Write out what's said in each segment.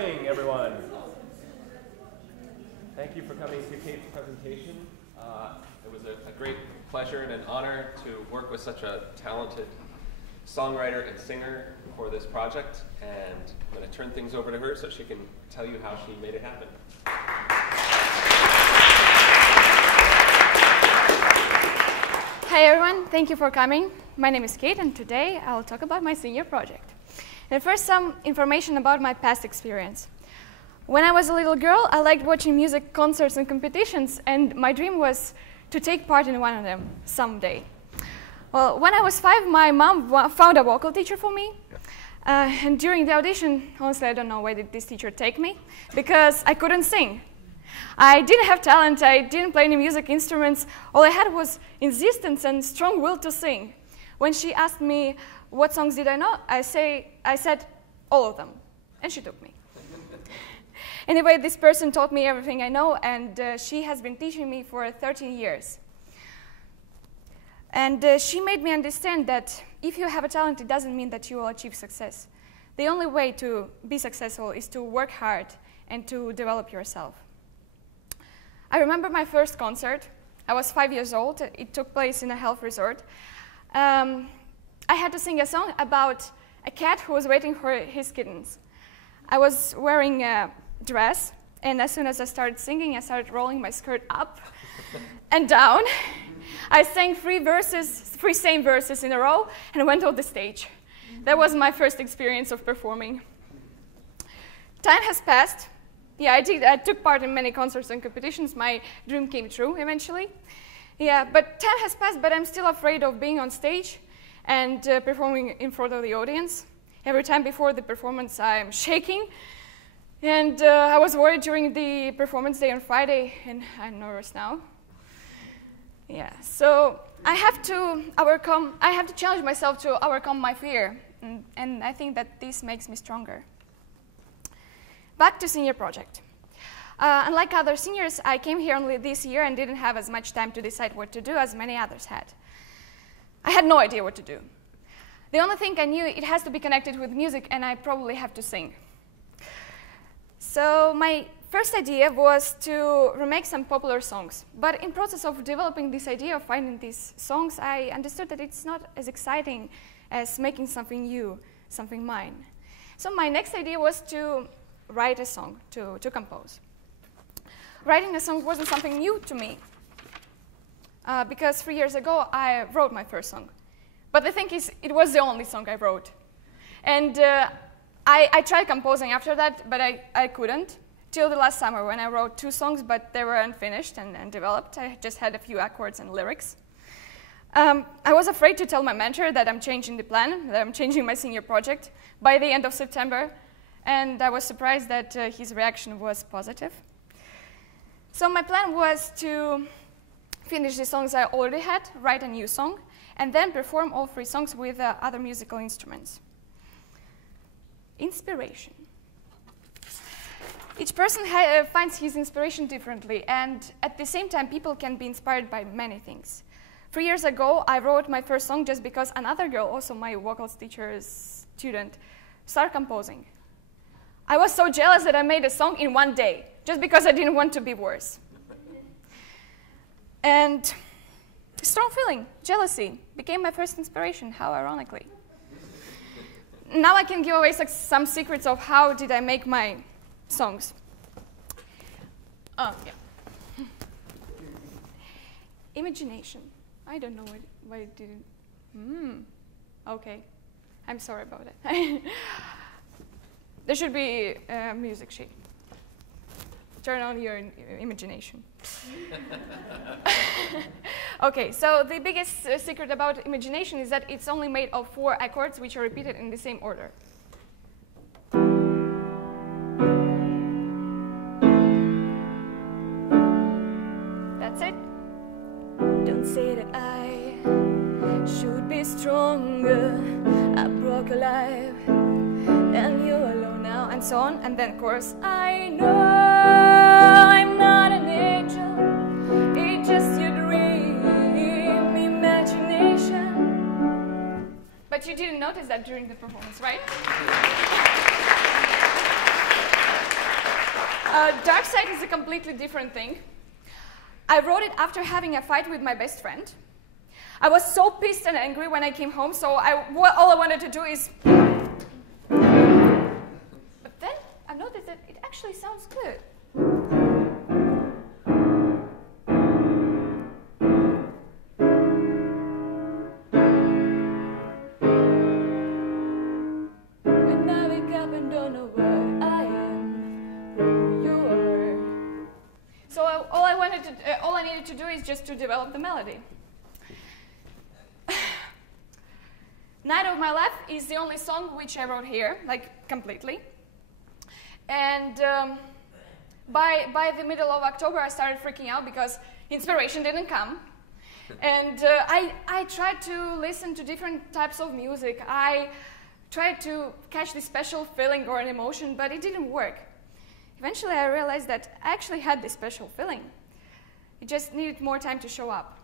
morning, everyone. Thank you for coming to Kate's presentation. It was a great pleasure and an honor to work with such a talented songwriter and singer for this project, and I'm going to turn things over to her so she can tell you how she made it happen. Hi everyone, thank you for coming. My name is Kate, and today I'll talk about my senior project. And first, some information about my past experience. When I was a little girl, I liked watching music concerts and competitions, and my dream was to take part in one of them someday. Well, when I was 5, my mom found a vocal teacher for me. And during the audition, honestly, I don't know why did this teacher take me, because I couldn't sing. I didn't have talent, I didn't play any music instruments. All I had was insistence and strong will to sing. When she asked me what songs did I know, I said all of them, and she took me. Anyway, this person taught me everything I know, and she has been teaching me for 13 years. And she made me understand that if you have a talent, it doesn't mean that you will achieve success. The only way to be successful is to work hard and to develop yourself. I remember my first concert. I was 5 years old. It took place in a health resort. I had to sing a song about a cat who was waiting for his kittens. I was wearing a dress, and as soon as I started singing, I started rolling my skirt up and down. I sang three same verses in a row, and went off the stage. That was my first experience of performing. Time has passed. Yeah, I took part in many concerts and competitions. My dream came true eventually. Yeah, but time has passed, but I'm still afraid of being on stage and performing in front of the audience. Every time before the performance, I'm shaking. And I was worried during the performance day on Friday, and I'm nervous now. Yeah, so I have to challenge myself to overcome my fear, and I think that this makes me stronger. Back to senior project. Unlike other seniors, I came here only this year and didn't have as much time to decide what to do as many others had. I had no idea what to do. The only thing I knew, it has to be connected with music, and I probably have to sing. So my first idea was to remake some popular songs. But in process of developing this idea of finding these songs, I understood that it's not as exciting as making something new, something mine. So my next idea was to write a song, to compose. Writing a song wasn't something new to me, because 3 years ago I wrote my first song. But the thing is, it was the only song I wrote. And I tried composing after that, but I couldn't, till the last summer when I wrote 2 songs, but they were unfinished and developed. I just had a few accords and lyrics. I was afraid to tell my mentor that I'm changing the plan, that I'm changing my senior project by the end of September, and I was surprised that his reaction was positive. So my plan was to finish the songs I already had, write a new song, and then perform all 3 songs with other musical instruments. Inspiration. Each person finds his inspiration differently, and at the same time, people can be inspired by many things. 3 years ago, I wrote my first song just because another girl, also my vocals teacher's student, started composing. I was so jealous that I made a song in 1 day, just because I didn't want to be worse. And strong feeling, jealousy, became my first inspiration, how ironically. Now I can give away some secrets of how did I make my songs. Oh, yeah. Imagination. I don't know why it didn't. Okay. I'm sorry about it. There should be a music sheet. Turn on your imagination. Okay, so the biggest secret about imagination is that it's only made of 4 accords which are repeated in the same order. That's it. Don't say that I should be stronger. I broke alive, and you're alone now, and so on. And then chorus, I know I'm not an angel, it's just your dream, imagination. But you didn't notice that during the performance, right? Dark Side is a completely different thing. I wrote it after having a fight with my best friend. I was so pissed and angry when I came home, so all I wanted to do is... But then I noticed that it actually sounds good. When I wake up and don't know what I am, who you are. So all I needed to do is just to develop the melody. Night of My Life is the only song which I wrote here, like completely. And by the middle of October, I started freaking out because inspiration didn't come. And I tried to listen to different types of music. I tried to catch this special feeling or an emotion, but it didn't work. Eventually, I realized that I actually had this special feeling. It just needed more time to show up.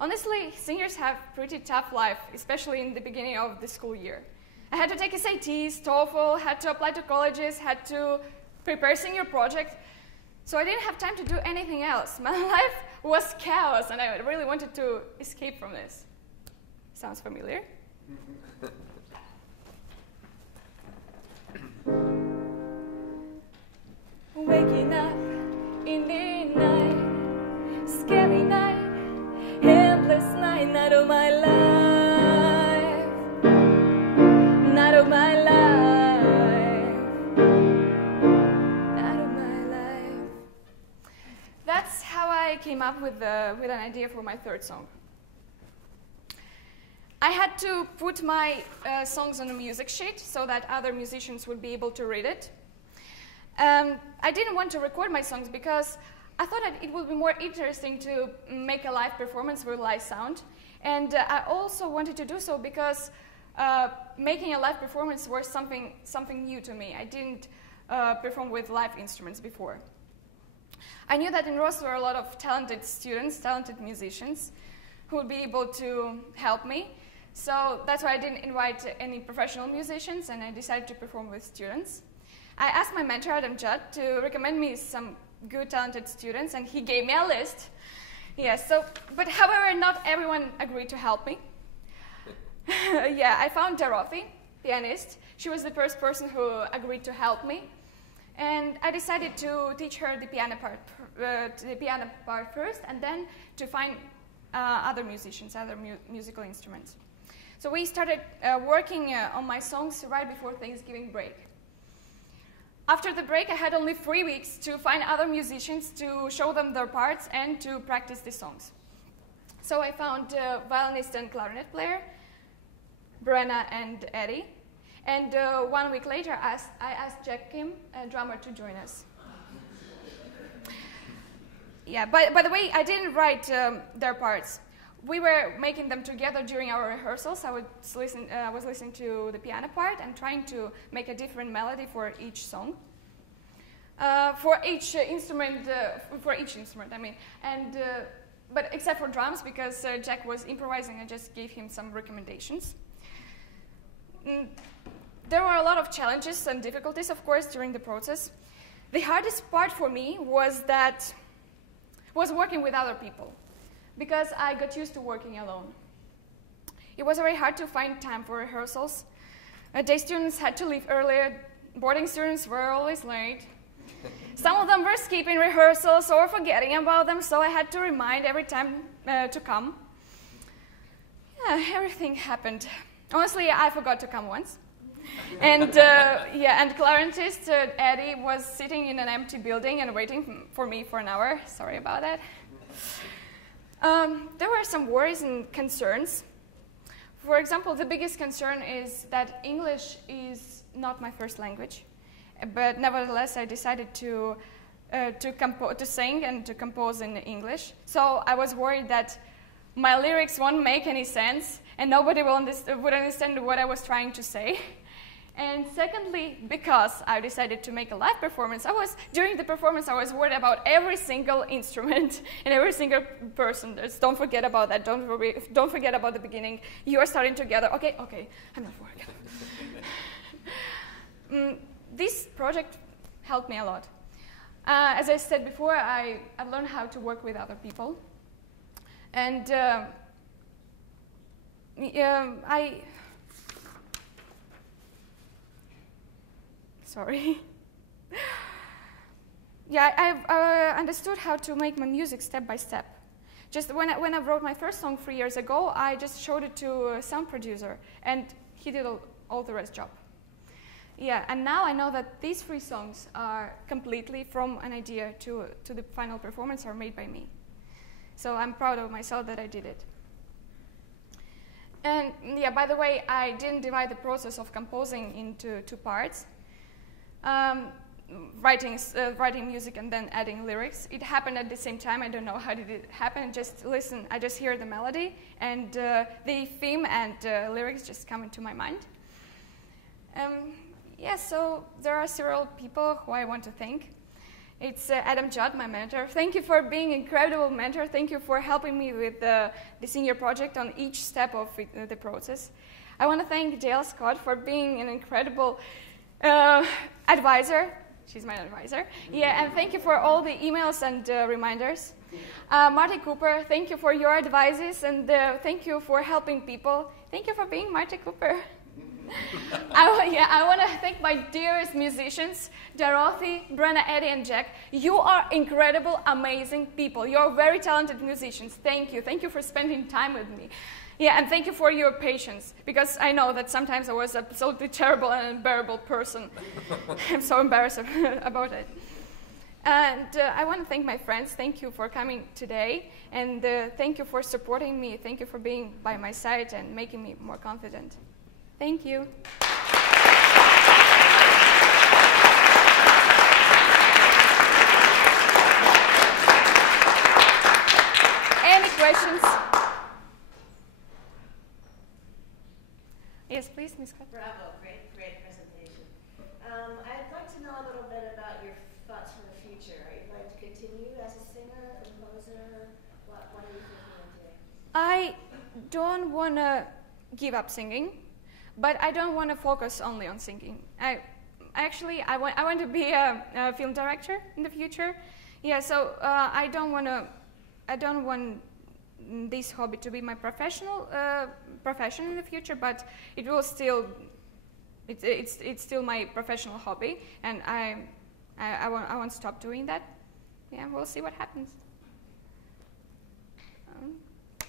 Honestly, singers have pretty tough life, especially in the beginning of the school year. I had to take SATs, TOEFL, had to apply to colleges, had to prepare senior project. So I didn't have time to do anything else. My life was chaos, and I really wanted to escape from this. Sounds familiar? Waking up in the night, scary night, endless night, night of my life, night of my life, night of my life. That's how I came up with an idea for my third song. I had to put my songs on a music sheet so that other musicians would be able to read it. I didn't want to record my songs because I thought that it would be more interesting to make a live performance with live sound. And I also wanted to do so because making a live performance was something new to me. I didn't perform with live instruments before. I knew that in Ross there were a lot of talented students, talented musicians, who would be able to help me. So that's why I didn't invite any professional musicians, and I decided to perform with students. I asked my mentor, Adam Judd, to recommend me some good, talented students, and he gave me a list. Yes, but however, not everyone agreed to help me. Yeah, I found Dorothy, pianist. She was the first person who agreed to help me. And I decided to teach her the piano part first, and then to find other musicians, other musical instruments. So we started working on my songs right before Thanksgiving break. After the break, I had only 3 weeks to find other musicians to show them their parts and to practice the songs. So I found a violinist and clarinet player, Brenna and Eddie. And 1 week later, I asked Jack Kim, a drummer, to join us. Yeah, by the way, I didn't write their parts. We were making them together during our rehearsals. I was listening to the piano part and trying to make a different melody for each song. For each instrument, I mean. But except for drums, because Jack was improvising, I just gave him some recommendations. There were a lot of challenges and difficulties, of course, during the process. The hardest part for me was working with other people, because I got used to working alone. It was very hard to find time for rehearsals. Day students had to leave earlier. Boarding students were always late. Some of them were skipping rehearsals or forgetting about them, so I had to remind every time to come. Yeah, everything happened. Honestly, I forgot to come once. And clarinetist Eddie was sitting in an empty building and waiting for me for an hour. Sorry about that. There were some worries and concerns. For example, the biggest concern is that English is not my first language, but nevertheless I decided to sing and to compose in English. So I was worried that my lyrics won't make any sense and nobody would understand what I was trying to say. And secondly, because I decided to make a live performance, during the performance I was worried about every single instrument and every single person. Just don't forget about that. Don't forget about the beginning. You are starting together. Okay, I'm not worried. This project helped me a lot. As I said before, I learned how to work with other people. And sorry. Yeah, I've understood how to make my music step by step. Just when I wrote my first song 3 years ago, I just showed it to a sound producer, and he did all the rest job. Yeah, and now I know that these 3 songs are completely from an idea to the final performance are made by me. So I'm proud of myself that I did it. And yeah, by the way, I didn't divide the process of composing into 2 parts. Writing music and then adding lyrics. It happened at the same time. I don't know how did it happen. Just listen, I just hear the melody, and the theme and lyrics just come into my mind. Yeah, so there are several people who I want to thank. It's Adam Judd, my mentor. Thank you for being an incredible mentor. Thank you for helping me with the senior project on each step of the process. I want to thank Dale Scott for being an incredible advisor. She's my advisor. Yeah, and thank you for all the emails and reminders. Marty Cooper, thank you for your advices, and thank you for helping people. Thank you for being Marty Cooper. I want to thank my dearest musicians, Dorothy, Brenna, Eddie, and Jack. You are incredible, amazing people. You're very talented musicians. Thank you. Thank you for spending time with me. Yeah, and thank you for your patience, because I know that sometimes I was an absolutely terrible and unbearable person. I'm so embarrassed about it. And I want to thank my friends. Thank you for coming today, and thank you for supporting me. Thank you for being by my side and making me more confident. Thank you. Any questions? Yes, please, Ms. Scott. Bravo, great presentation. I'd like to know a little bit about your thoughts for the future. Are you going to continue as a singer, composer? What are you thinking of doing? I don't want to give up singing, but I don't want to focus only on singing. I want to be a film director in the future. Yeah, so I don't want this hobby to be my profession in the future, but it will still it's still my professional hobby, and I won't stop doing that. Yeah, we'll see what happens.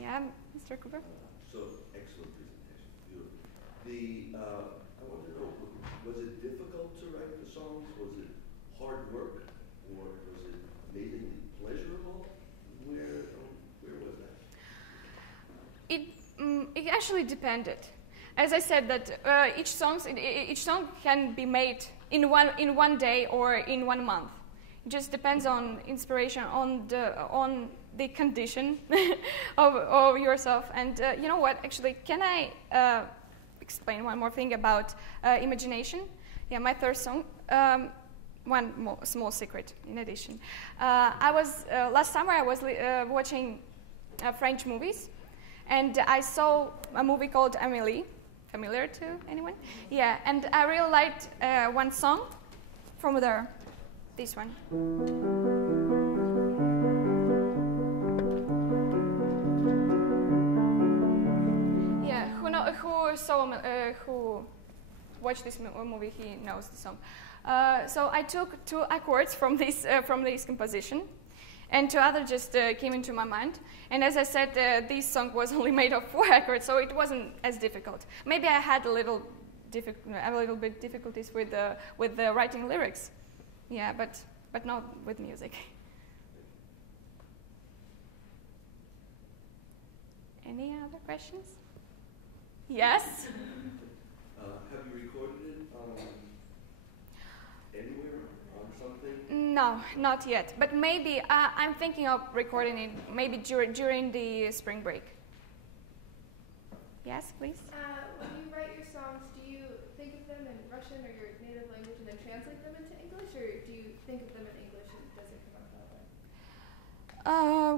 Yeah, Mr. Cooper. So excellent presentation, beautiful. I want to know, was it difficult to write the songs? Was it hard work, or was it amazingly pleasurable? Where was that? It actually depended. As I said, that each song can be made in one day or in 1 month. It just depends on inspiration, on the condition of yourself. And you know what? Actually, can I explain one more thing about imagination? Yeah, my third song. One small secret in addition. Last summer I was watching French movies, and I saw a movie called Amélie. Familiar to anyone? Yeah, and I really liked one song from there. This one. Yeah, who watched this movie? He knows the song. So I took 2 accords from this composition, and 2 others just came into my mind. And as I said, this song was only made of 4 accords, so it wasn't as difficult. Maybe I had a little bit difficulties with the writing lyrics. Yeah, but not with music. Any other questions? Yes? Have you recorded it anywhere, on something? No, not yet. But maybe I'm thinking of recording it maybe during the spring break. Yes, please? When you write your songs, do you think of them in Russian or your native language and then translate them into English, or do you think of them in English and does it come out that way?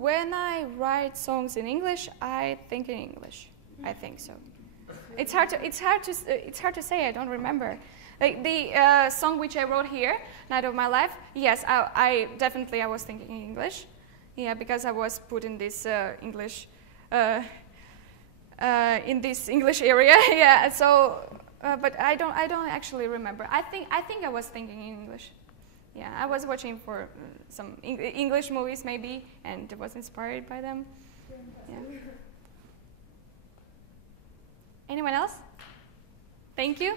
When I write songs in English, I think in English. I think so. It's hard to say. I don't remember. Like the song which I wrote here, Night of My Life, yes, I definitely was thinking in English. Yeah, because I was put in this English area. Yeah, so but I don't actually remember. I think I was thinking in English. Yeah, I was watching for some English movies maybe, and was inspired by them. Yeah. Anyone else? Thank you.